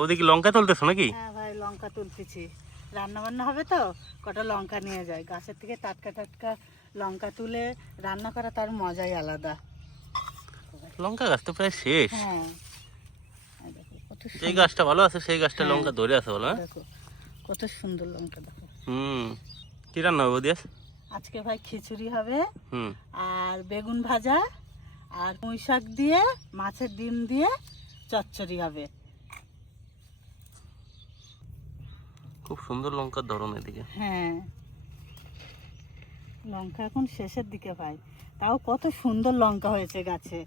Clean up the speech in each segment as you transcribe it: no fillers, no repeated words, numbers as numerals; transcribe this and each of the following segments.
ওদিকে লঙ্কা তুলতেছো নাকি? হ্যাঁ ভাই, লঙ্কা তুলতেছি। রান্না বান্না হবে তো, কটা লঙ্কা নিয়ে যায়। গাছের থেকে টাটকা টাটকা লঙ্কা তুলে রান্না করা তার মজাই আলাদা। লঙ্কা গাছ তো প্রায় শেষ। হ্যাঁ, দেখো কত যে সুন্দর। গাছটা ভালো আছে সেই গাছটা হ্যাঁ, লঙ্কা ধরে আছে বলো। দেখো কত সুন্দর লঙ্কা, দেখো। কি রান্না হবে বৌদি? আজকে ভাই খিচুড়ি হবে, হুম। আর বেগুন ভাজা, আর পুঁই শাক দিয়ে মাছের ডিম দিয়ে চচ্চড়ি হবে। খুব সুন্দর লঙ্কার ধরন এদিকে। হ্যাঁ, লঙ্কা এখন শেষের দিকে ভাই, তাও কত সুন্দর লঙ্কা হয়েছে গাছে।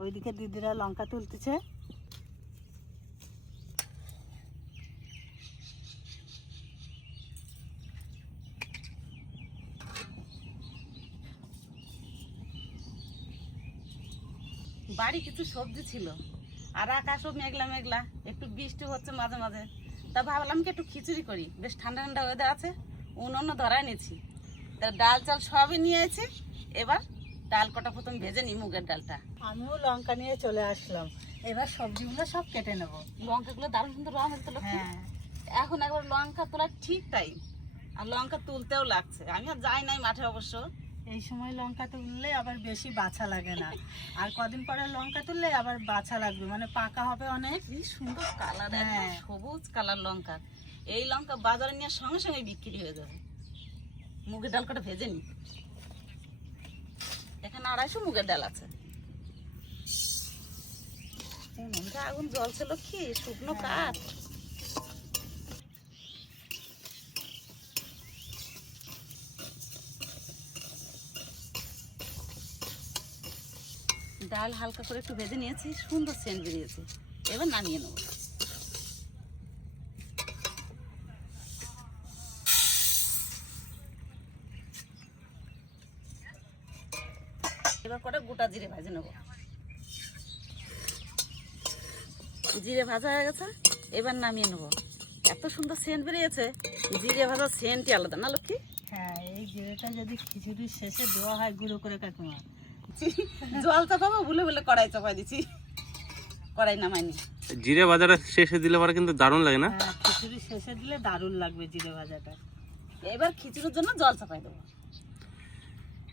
ওইদিকে দিদিরা লঙ্কা তুলতেছে। বাড়ি কিছু সবজি ছিল, আর আকাশও মেঘলা মেঘলা, একটু বৃষ্টি হচ্ছে মাঝে মাঝে। তা ভাবলাম কি একটু খিচুড়ি করি, বেশ ঠান্ডা ঠান্ডা ওয়েদার আছে। উনুন ধরায় নিয়েছি, তা ডাল চাল সবই নিয়ে এসেছি। এবার ডাল কটা প্রথম ভেজে নিই, মুগের ডালটা। আমিও লঙ্কা নিয়ে চলে আসলাম, এবার সবজিগুলো সব কেটে নেব। লঙ্কাগুলো দারুণ সুন্দর রং হয়েছিল। হ্যাঁ, এখন একবার লঙ্কা তোলার ঠিক টাইম, আর লঙ্কা তুলতেও লাগছে। আমি আর যাই নাই মাঠে অবশ্য। এই সময় লঙ্কা তুললে আবার বেশি বাছা লাগে না, আর কদিন পরে লঙ্কা তুললে আবার বাছা লাগবে, মানে পাকা হবে অনেক। কি সুন্দর কালার, সবুজ কালার লঙ্কা। এই লঙ্কা বাজারে নিয়ে সঙ্গে সঙ্গে বিক্রি হয়ে যাবে। মুগের ডাল কটা ভেজে নি, এখানে 250 মুগের ডাল আছে। আগুন জ্বলছিল কি, শুকনো কাঠ। ডাল হালকা করে একটু ভেজে নিয়েছি, সুন্দর সেন্ট বেরিয়েছে। এবার নামিয়ে নেব। এবার কটা গোটা জিরে ভাজে নেব। জিরে ভাজা হয়ে গেছে, এবার নামিয়ে নেব। এত সুন্দর সেন্ট বেরিয়েছে, জিরে ভাজার সেন্টই আলাদা না লক্ষ্মী? হ্যাঁ, এই জিরেটা যদি খিচুড়ির শেষে দেওয়া হয় গুঁড়ো করে কাকিমা, জল চাপাবো ভুলে ভুলে কড়াই চাপাই দিচ্ছি, কড়াই নামাইনি। জিরে ভাজাটা শেষে দিলে পরে কিন্তু দারুণ লাগে না? হ্যাঁ, খিচুড়ির শেষে দিলে দারুণ লাগবে জিরে ভাজাটা। এবার খিচুড়ির জন্য জল চাপাই দেবো।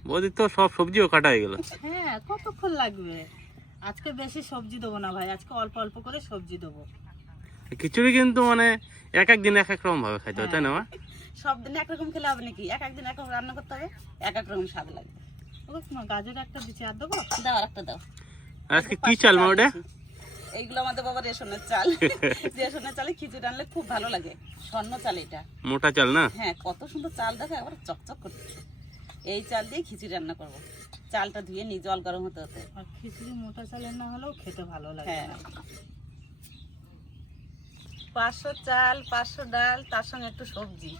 বৌদি তো সব সবজিও কাটা হয়ে গেল। হ্যাঁ, কতক্ষণ লাগবে? আজকে বেশি সবজি দেবো না ভাই, আজকে অল্প অল্প করে সবজি দেবো। খিচুড়ি কিন্তু মানে এক এক দিন এক এক রকম ভাবে খাইতে হয়, তাই না মা? সব দিন একরকম খেলে হবে নাকি? এক একদিন এক রকম রান্না করতে হবে, এক এক রকম স্বাদ লাগবে। গাজর একটা দিচ্ছি, আর দেবো? দাও, আর একটা দাও। আজকে কি চাল মা ওটা? এইগুলো আমাদের বাবা রেশনের চাল। রেশনের চালে খিচুড়ি আনলে খুব ভালো লাগে। স্বর্ণ চাল এটা, মোটা চাল না? হ্যাঁ, কত সুন্দর চাল, দেখো একবার চকচক করতেছে। এই চাল দিয়ে খিচুড়ি রান্না করবো। চালটা ধুয়ে নিই, জল গরম হতে হতে। আর খিচুড়ি মোটা চালের না হলেও খেতে ভালো লাগে। হ্যাঁ, 500 চাল, 500 ডাল, তার সঙ্গে একটু সবজি।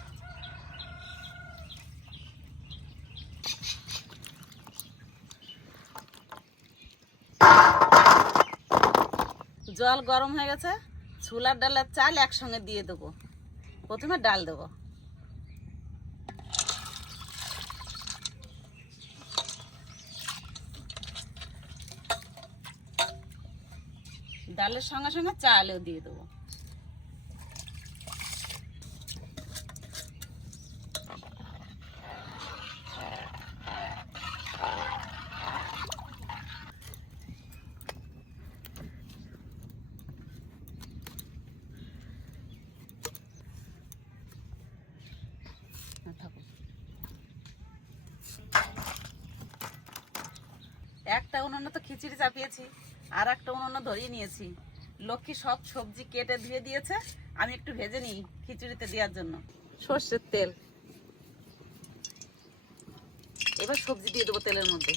জল গরম হয়ে গেছে, ছোলার ডাল আর চাল একসঙ্গে দিয়ে দেবো। প্রথমে ডাল দেবো। ডালের সঙ্গে সঙ্গে চালও দিয়ে দেবো। একটা উনুনে তো খিচুড়ি চাপিয়েছি, আর একটা উনুনে ধরিয়ে নিয়েছি। লক্ষ্মী সব সবজি কেটে ধুয়ে দিয়েছে, আমি একটু ভেজে নিই খিচুড়িতে দেওয়ার জন্য। সর্ষের তেল, এবার সবজি দিয়ে দেবো তেলের মধ্যে।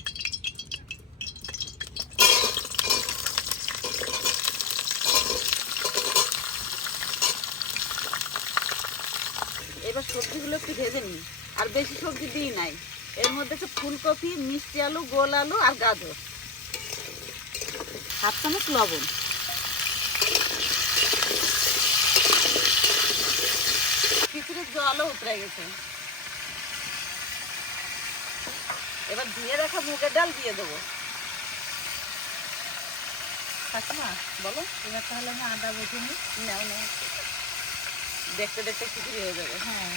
এবার সবজিগুলো একটু ভেজে নিই, আর বেশি সবজি দিই নাই। এর মধ্যে আছে ফুলকপি, মিষ্টি আলু, গোল আলু আর গাজর, 1/2 চামচ লবণ। খিচুড়ির জলও উতরে গেছে। এবার ধুয়ে রাখা মুগের ডাল দিয়ে দেবো। কাকিমা বলো, এবার তাহলে আমি আদা বেছে নিই। নাও নাও, দেখতে দেখতে খিচুড়ি হয়ে যাবে। হ্যাঁ,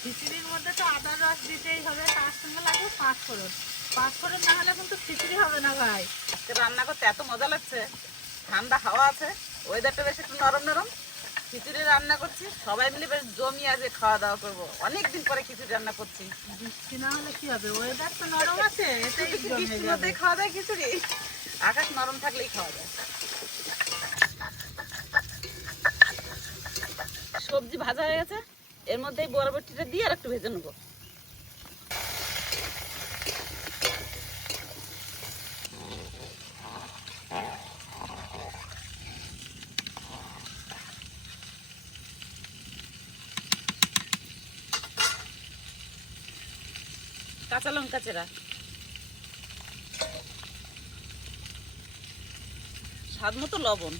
খিচুড়ির মধ্যে তো আদার রস দিতেই হবে, তার সঙ্গে লাগবে পাঁচফোড়ন। পাঁচফোড়ন না হলে কিন্তু খিচুড়ি হবে না ভাই। আজকে রান্না করতে এত মজা লাগছে, ঠান্ডা হাওয়া আছে, ওয়েদারটা বেশ একটু নরম নরম। খিচুড়ি রান্না করছি, সবাই মিলে বেশ জমিয়ে আজকে খাওয়া দাওয়া করবো। অনেকদিন পরে খিচুড়ি রান্না করছি। বৃষ্টি না হলে কি হবে, ওয়েদার তো নরম আছে, এটাই জমে বৃষ্টির যাবে। মধ্যেই খাওয়া যায় খিচুড়ি, আকাশ নরম থাকলেই খাওয়া যায়। সবজি ভাজা হয়ে গেছে, এর মধ্যে এই বরবটিটা দিয়ে আর একটু ভেজে নেবো। কাঁচা লঙ্কা চেরা, স্বাদ মতো লবণ,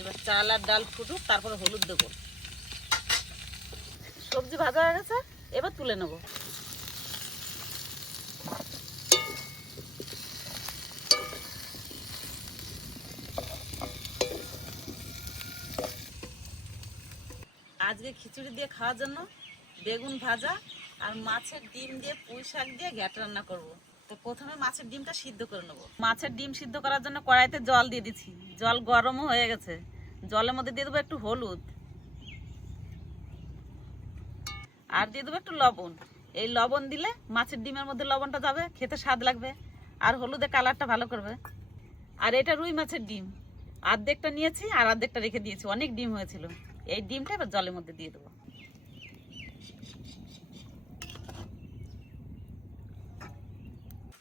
এবার চাল আর ডাল ফুটুক, তারপরে হলুদ দেবো। সবজি ভাজা হয়ে গেছে, এবার তুলে নেব। আজকে খিচুড়ি দিয়ে খাওয়ার জন্য বেগুন ভাজা আর মাছের ডিম দিয়ে পুঁই শাক দিয়ে ঘ্যাট রান্না করব। তো প্রথমে মাছের ডিমটা সিদ্ধ করে নেবো। মাছের ডিম সিদ্ধ করার জন্য কড়াইতে জল দিয়ে দিচ্ছি, জল গরমও হয়ে গেছে। জলের মধ্যে দিয়ে দেবো একটু হলুদ আর দিয়ে দেবো একটু লবণ। এই লবণ দিলে মাছের ডিমের মধ্যে লবণটা যাবে, খেতে স্বাদ লাগবে, আর হলুদে কালারটা ভালো করবে। আর এটা রুই মাছের ডিম, অর্ধেকটা নিয়েছি আর অর্ধেকটা রেখে দিয়েছি, অনেক ডিম হয়েছিল। এই ডিমটা এবার জলের মধ্যে দিয়ে দেবো।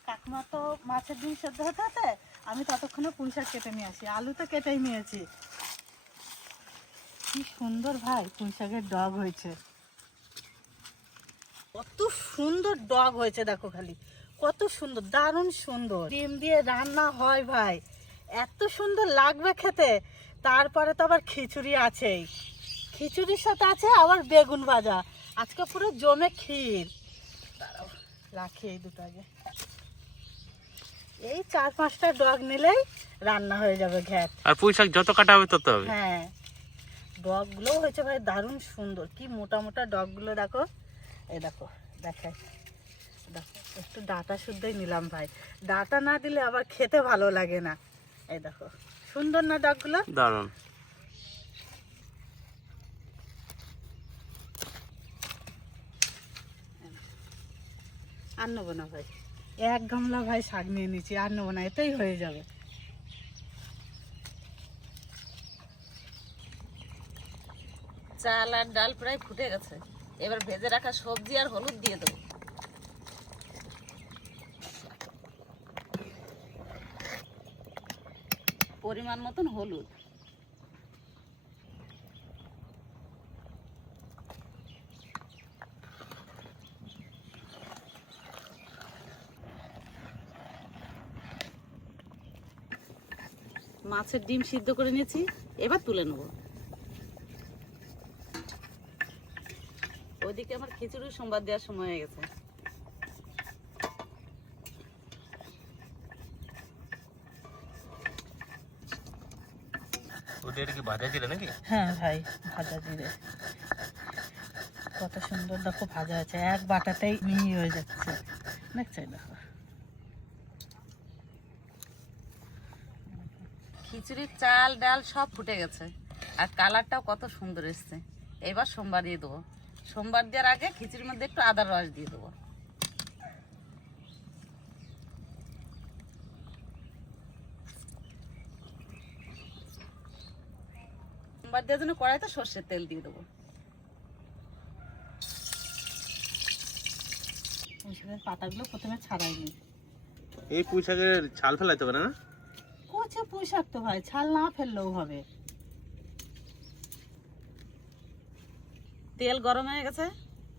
কাকিমা তো মাছের ডিম সেদ্ধ হতে হতে আমি ততক্ষণে পুঁই শাক কেটে নিয়ে আসি। আলু তো কেটেই নিয়েছি। কি সুন্দর ভাই পুঁই শাকের ডগ হয়েছে, কত সুন্দর ডগ হয়েছে, দেখো খালি কত সুন্দর, দারুণ সুন্দর। ডিম দিয়ে রান্না হয় ভাই, এত সুন্দর লাগবে খেতে। তারপরে তো আবার খিচুড়ি আছেই, খিচুড়ির সাথে আছে আবার বেগুন ভাজা। আজকে পুরো জমে ক্ষীর। দাঁড়াও রাখি এই দুটো আগে। এই 4-5টা ডগ নিলেই রান্না হয়ে যাবে ঘ্যাট। আর পুঁই শাক যত কাটা হবে তত হবে। হ্যাঁ, ডগগুলোও হয়েছে ভাই দারুণ সুন্দর, কি মোটা মোটা ডগগুলো দেখো। এই দেখো, দেখাই, দেখো একটু ডাটা শুদ্ধই নিলাম ভাই, ডাটা না দিলে আবার খেতে ভালো লাগে না। এই দেখো সুন্দর না ডগগুলো, দারুণ। আর নেবো না ভাই, এক গামলা ভাই শাক নিয়ে নিচ্ছি, আর নেবো না, এতেই হয়ে যাবে। চাল আর ডাল প্রায় ফুটে গেছে, এবার ভেজে রাখা সবজি আর হলুদ দিয়ে দেবো। পরিমাণ মতন হলুদ, মাছের ডিম সিদ্ধ করে নিয়েছি, এবার তুলে নেব। ওইদিকে আমার খিচুড়ি সোমবার দেওয়ার সময় হয়ে গেছে। ওদের কি ভাজা ছিল নাকি? হ্যাঁ ভাই, ভাজা জিরে কত সুন্দর দেখো ভাজা আছে, এক বাটাতেই মিহি হয়ে যাচ্ছে, দেখছো দেখো। খিচুড়ির চাল ডাল সব ফুটে গেছে, আর কালারটাও কত সুন্দর এসছে। এবার সোমবার দিয়ে দেবো। সোমবার দেওয়ার আগে খিচুড়ির মধ্যে একটু আদার রস দিয়ে দেবো। সোমবার দেওয়ার জন্য কড়াইতে সর্ষের তেল দিয়ে দেবো। পুঁই শাকের পাতাগুলো প্রথমে ছাড়াই নিই। এই পুঁই শাকের ছাল ফেলাইতে পারে না? কুচে পুঁই শাক তো ভাই ছাল না ফেললেও হবে। তেল গরম হয়ে গেছে,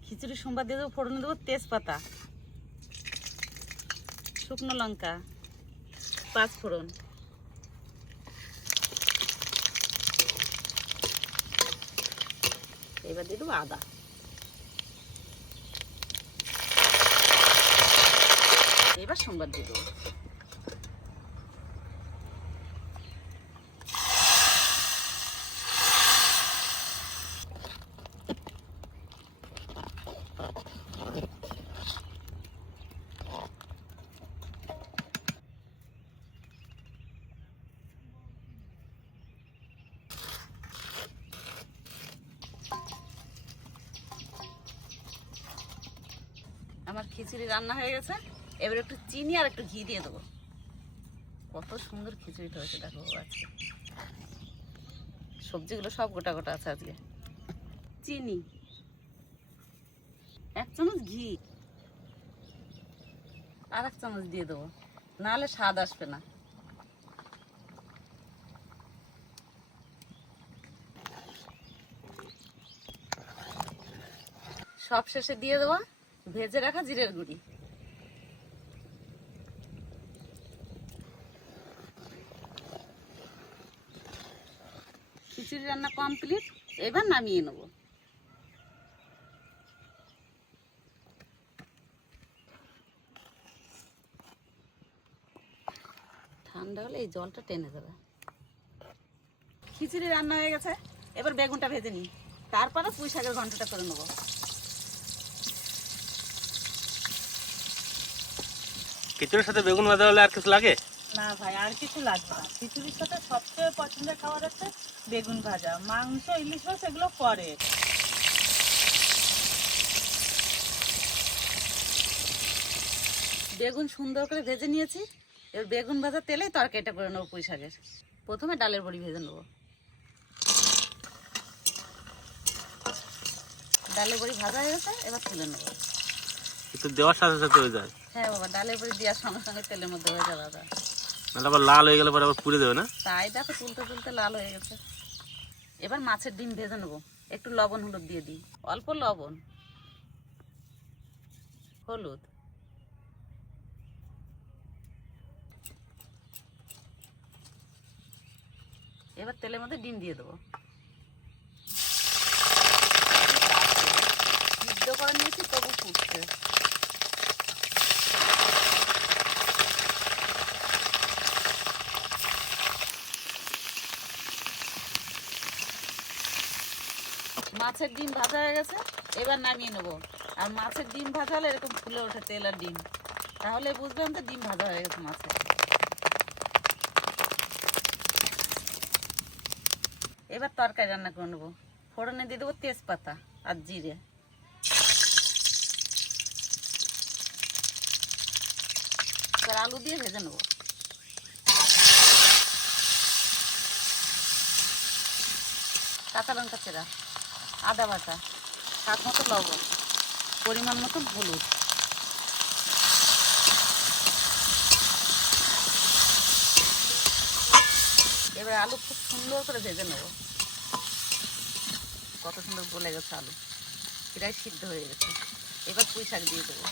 খিচুড়ি সোমবার দিয়ে দেবো। ফোড়নে দেবো তেজপাতা, শুকনো লঙ্কা, 5 ফোড়ন, এবার দিয়ে দেবো আদা, এবার সোমবার দিয়ে দেবো। আমার খিচুড়ি রান্না হয়ে গেছে, এবার একটু চিনি আর একটু ঘি দিয়ে দেবো। কত সুন্দর খিচুড়িটা হয়েছে দেখো আজকে। সবজিগুলো সব গোটা গোটা আছে আজকে। চিনি, 1 চামচ ঘি, আর 1 চামচ দিয়ে দেবো, নাহলে স্বাদ আসবে না। সব শেষে দিয়ে দেবো ভেজে রাখা জিরের গুঁড়ি। খিচুড়ি রান্না কমপ্লিট, এবার নামিয়ে নেব। ঠান্ডা হলে এই জলটা টেনে যাবে। খিচুড়ি রান্না হয়ে গেছে, এবার বেগুনটা ভেজে নিই, তারপরে পুঁই শাকের ঘন্টটা করে নেবো। খিচুড়ির সাথে বেগুন ভাজা হলে আর কিছু লাগে? না ভাই, আর কিছু লাগবে না। খিচুড়ির সাথে সবচেয়ে পছন্দের খাবার হচ্ছে বেগুন ভাজা। মাংস, ইলিশ মাছ এগুলো পরে। বেগুন সুন্দর করে ভেজে নিয়েছি, এবার বেগুন ভাজা তেলেই তরকারিটা করে নেবো পুঁই শাকের। প্রথমে ডালের বড়ি ভেজে নেবো। ডালের বড়ি ভাজা হয়ে গেছে, এবার তুলে নেবো। একটু দেওয়ার সাথে সাথে হয়ে যায়? হ্যাঁ বাবা, ডালের বড়ি দেওয়ার সঙ্গে সঙ্গে তেলের মধ্যে হয়ে যাবে আদা। নাহলে আবার লাল হয়ে গেলে পরে আবার পুড়ে দেবে না? তাই দেখো তুলতে তুলতে লাল হয়ে গেছে। এবার মাছের ডিম ভেজে নেবো, একটু লবণ হলুদ দিয়ে দিই, অল্প লবণ, হলুদ, এবার তেলের মধ্যে ডিম দিয়ে দেবো। সিদ্ধ করে নিয়েছি তবু ফুটছে। মাছের ডিম ভাজা হয়ে গেছে, এবার নামিয়ে নেবো। আর মাছের ডিম ভাজা হলে এরকম ফুলে ওঠে তেল আর ডিম, তাহলে বুঝবেন তো ডিম ভাজা হয়ে গেছে মাছের। এবার তরকারি রান্না করে নেবো। ফোড়নে দিয়ে দেবো তেজপাতা আর জিরে, এবার আলু দিয়ে ভেজে নেবো। কাঁচা লঙ্কা চেরা, আদা বাটা, স্বাদ মতো লবণ, পরিমাণ মতো হলুদ, এবার আলু খুব সুন্দর করে ভেজে নেব। কত সুন্দর গলে গেছে আলু, প্রায় সিদ্ধ হয়ে গেছে। এবার পুঁই শাক দিয়ে দেবো।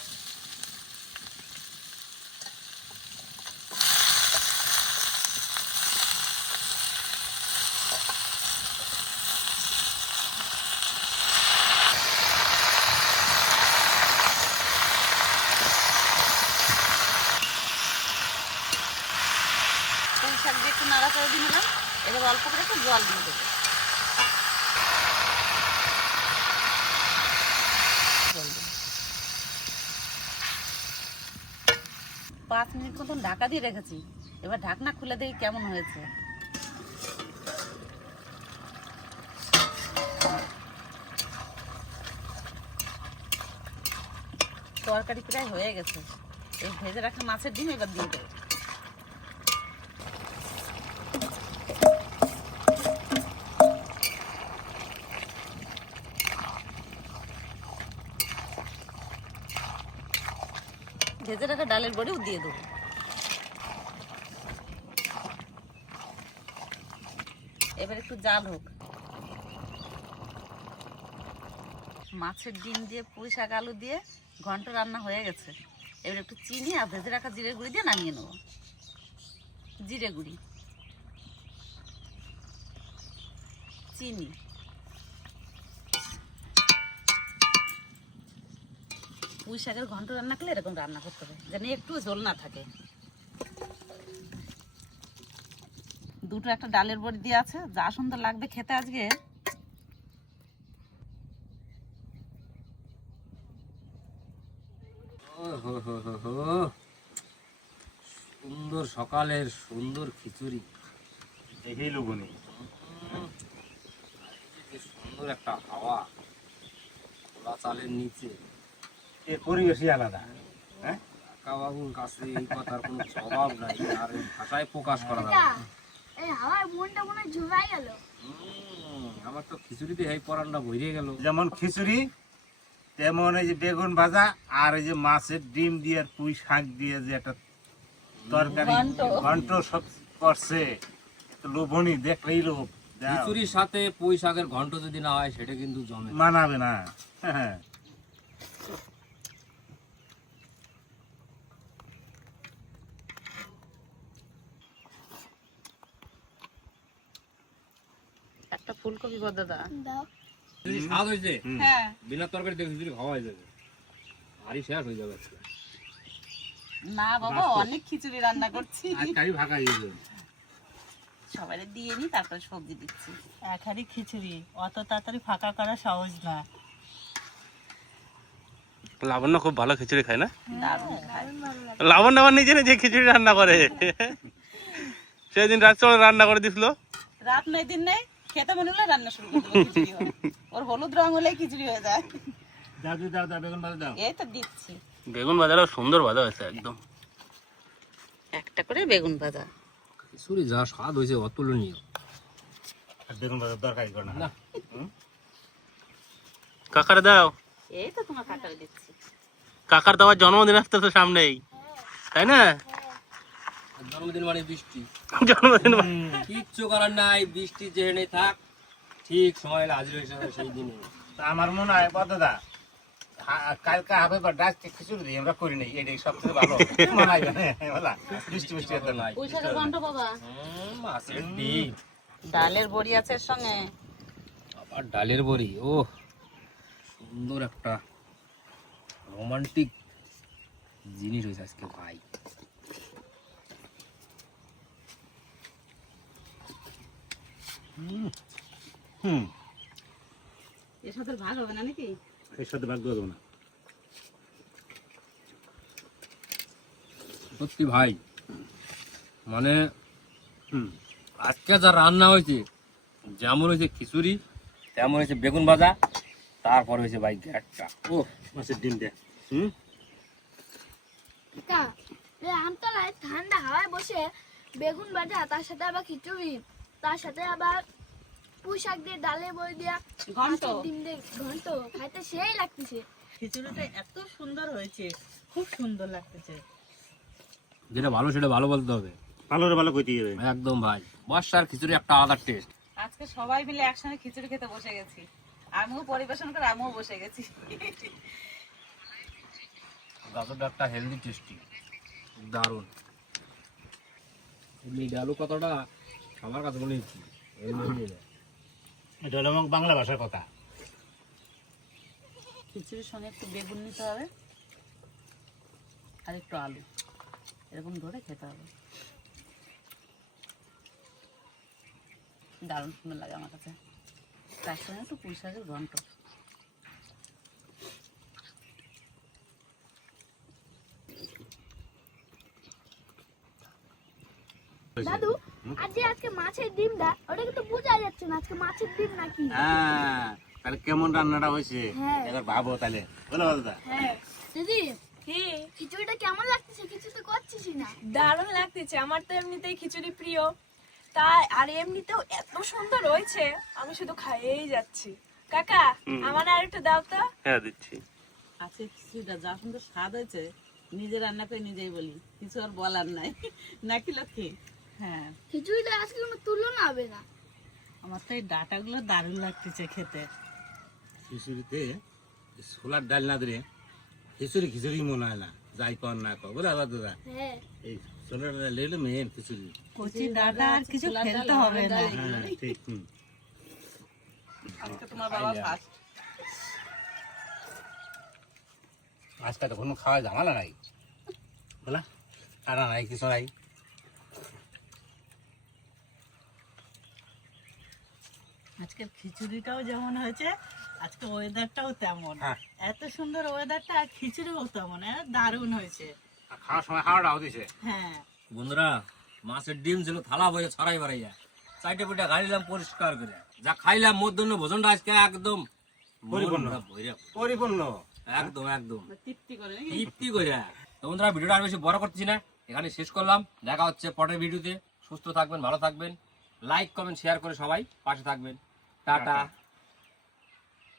পুঁই শাক দিয়ে একটু নাড়া করে দিয়ে নিলাম, এবার অল্প করে একটু জল দিয়ে দেবো। 5 মিনিট মতন ঢাকা দিয়ে রেখেছি, এবার ঢাকনা খুলে দেখি কেমন হয়েছে। তরকারি প্রায় হয়ে গেছে, এই ভেজে রাখা মাছের ডিম এবার দিয়ে দেবো। ভেজে রাখা ডালের বড়িও দিয়ে দেবো। এবার একটু জাল হোক। মাছের ডিম দিয়ে পুঁই শাক আলু দিয়ে ঘন্ট রান্না হয়ে গেছে। এবার একটু চিনি আর ভেজে রাখা জিরে গুঁড়ি দিয়ে নামিয়ে নেব। জিরে গুঁড়ি, চিনি, পুঁই শাকের ঘন্ট রান্না করলে এরকম রান্না করতে হবে, যেন একটু ঝোল না থাকে। দুটো একটা ডালের বড়ি দিয়ে আছে, যা সুন্দর লাগবে খেতে আজকে। সুন্দর সকালের সুন্দর খিচুড়ি দেখেই লোভনীয়। সুন্দর একটা হাওয়া, খোলা চালের নিচে। এ পরিবেশই আলাদা। হ্যাঁ, কাকা বাবুর কাছে এই কথার কোনো জবাব নাই, আর এই ভাষায় প্রকাশ করা যাবে না। এই হাওয়ায় মনটা মনে হয় ঝুমাই গেল। আমার তো খিচুড়িতে এই পরানটা ভরিয়ে গেল। যেমন খিচুড়ি তেমন এই যে বেগুন ভাজা আর এই যে মাছের ডিম দিয়ে আর পুঁই শাক দিয়ে যে একটা তরকারি ঘন্ট সব করছে, তো লোভনীয়, দেখলেই লোভ। যাও, খিচুড়ির সাথে পুঁই শাকের ঘন্ট যদি না হয় সেটা কিন্তু জমে না। মানাবে না। হ্যাঁ, একটা ফুলকপি বদা দা। দাও। খিচুড়ি স্বাদ হয়েছে, হ্যাঁ, বিনা তরকারি দিয়ে খিচুড়ি খাওয়া হয়ে যাবে, ভারী শেষ হয়ে যাবে আজকে। না বাবা, অনেক খিচুড়ি রান্না করছি, আজকালই ভাগা দিয়ে সবাই দিয়ে নি, তারপরে সবজি দিচ্ছি। এক হাঁড়ি খিচুড়ি অত তাড়াতাড়ি ফাঁকা করা সহজ না। লাবণ্য খুব ভালো খিচুড়ি খায় না? দারুণ খায়। লাবণ্য আবার নিজে নিজে খিচুড়ি রান্না করে। সেদিন রাত্রে রান্না করে দিছিল। রাত নেই দিন নেই, খেতে মনে হলে রান্না শুরু করে দেবো, খিচুড়ি হয়। ওর হলুদ রং হলেই খিচুড়ি হয়ে যায়। দাও, দাও দাও, বেগুন ভাজা দাও। এই তো দিচ্ছি, বেগুন ভাজাটা সুন্দর ভাজা হয়েছে একদম। একটা করে বেগুন ভাজা। খিচুড়ি যা স্বাদ হয়েছে অতুলনীয়। আর বেগুন ভাজার দরকারই করে না। না। কাকার দাও, এই তো তোমার কাটারে দিচ্ছি। কাকার তো আবার জন্মদিন আসতে তো সামনেই, তাই না? জন্মদিন মানে বৃষ্টি, জন্মদিন কিচ্ছু করার নাই, বৃষ্টি যেখানে থাক ঠিক সময় হলে হাজির হয়ে যাবে সেই দিনে। তা আমার মনে হয় বদদা কালকে হবে বা ডাকতে খিচুড়ি দিই আমরা করি নাই, এটাই সবচেয়ে ভালো মানাইবে না বলা, বৃষ্টি বৃষ্টি হতে নাই। পুঁই শাকের ঘন্ট বাবা, মাছের ডিম, ডালের বড়ি আছে এর সঙ্গে। আবার ডালের বড়ি, ও সুন্দর একটা রোমান্টিক জিনিস হয়েছে আজকে ভাই। হুম, এর সাথে ভাগ হবে না নাকি? এর সাথে ভাগ দেবো না। সত্যি ভাই, মানে হুম, আজকে যা রান্না হয়েছে, যেমন হয়েছে খিচুড়ি, তেমন হয়েছে বেগুন ভাজা, তারপর হয়েছে ভাই ঘ্যাটটা। ও মাছের ডিম দে। হুম, কাকা, এই আমতলায় ঠান্ডা হাওয়ায় বসে বেগুন ভাজা, তার সাথে আবার খিচুড়ি, তার সাথে আবার পুঁই শাক দিয়ে ডালের বড়ি দিয়া ঘন্ট। মাছের ডিম দিয়ে ঘন্ট খাইতে সেই লাগতেছে। খিচুড়িটা এত সুন্দর হয়েছে, খুব সুন্দর লাগতেছে। যেটা ভালো সেটা ভালো বলতে হবে। ভালো রে ভালো কইতে গেলে একদম ভাই, বর্ষার খিচুড়ি একটা আলাদা টেস্ট। আজকে সবাই মিলে একসঙ্গে খিচুড়ি খেতে বসে গেছি, আমিও পরিবেশন করে আমিও বসে গেছি। গাজরটা একটা হেলদি টেস্টি, দারুণ। এমনি আলু কতটা আমার কাছে মনে হচ্ছে এটা হলো আমার বাংলা ভাষার কথা। খিচুড়ির সঙ্গে একটু বেগুন নিতে হবে আর একটু আলু, এরকম ধরে খেতে হবে। দারুণ সুন্দর লাগে আমার কাছে। তার সঙ্গে একটু পুঁই শাকের ঘন্ট। দাদু, আজকে মাছের ডিমটা ওটা কিন্তু বোঝা যাচ্ছে না আজকে মাছের ডিম নাকি। হ্যাঁ, তাহলে কেমন রান্নাটা হয়েছে হ্যাঁ। এবার ভাবো তাহলে, বলো দাদা। হ্যাঁ দিদি, খিচুড়িটা কেমন লাগতেছে? কিছু তো করছিস না। দারুণ লাগতেছে, আমার তো এমনিতেই খিচুড়ি প্রিয়, তাই আর এমনিতেও এত সুন্দর হয়েছে, আমি শুধু খাইয়েই যাচ্ছি। কাকা, আমার আর একটু দাও তো। হ্যাঁ দিচ্ছি। আজকে খিচুড়িটা যা সুন্দর স্বাদ হয়েছে, নিজে রান্না করে নিজেই বলি, কিছু আর বলার নাই, নাকি লক্ষ্মী? হ্যাঁ, খিচুড়িটা আজকে কোনো তুলনা হবে না। আমার তো এই ডাটাগুলো দারুণ লাগতেছে খেতে। খিচুড়িতে ছোলার ডাল না দিলে খিচুড়ি খিচুড়ি মনে হয় না, যাই কর না কর, বলে দাদা। হ্যাঁ, এই ছোলার ডাল লেলে মেন খিচুড়ি। কচি ডাটা আর কিছু ফেলতে হবে না। হ্যাঁ, ঠিক। হুম, আজকে তোমার বাবা ফার্স্ট। আজকে তো কোনো খাওয়া ঝামেলা নাই, বলা খানা নাই, কিছু নাই। আজকের খিচুড়িটাও যেমন হয়েছে, আজকে ওয়েদারটাও তেমন। হ্যাঁ। এত সুন্দর ওয়েদারটা, আর খিচুড়িও তেমন, দারুণ হয়েছে। আর খাওয়ার সময় খাওয়াটাও দিছে। হ্যাঁ, বন্ধুরা, মাছের ডিম ছিল থালা বসে ছড়াই বাড়াইয়া, চারটে পিঠা গাড়িলাম পরিষ্কার করে, যা খাইলাম মধ্যাহ্ন ভোজনটা আজকে একদম পরিপূর্ণ। মন ভরে। পরিপূর্ণ। একদম একদম তৃপ্তি করে তৃপ্তি করে। তো বন্ধুরা, ভিডিওটা আর বেশি বড় করতেছি না, এখানে শেষ করলাম। দেখা হচ্ছে পরের ভিডিওতে। সুস্থ থাকবেন, ভালো থাকবেন, লাইক কমেন্ট শেয়ার করে সবাই পাশে থাকবেন। টাটা।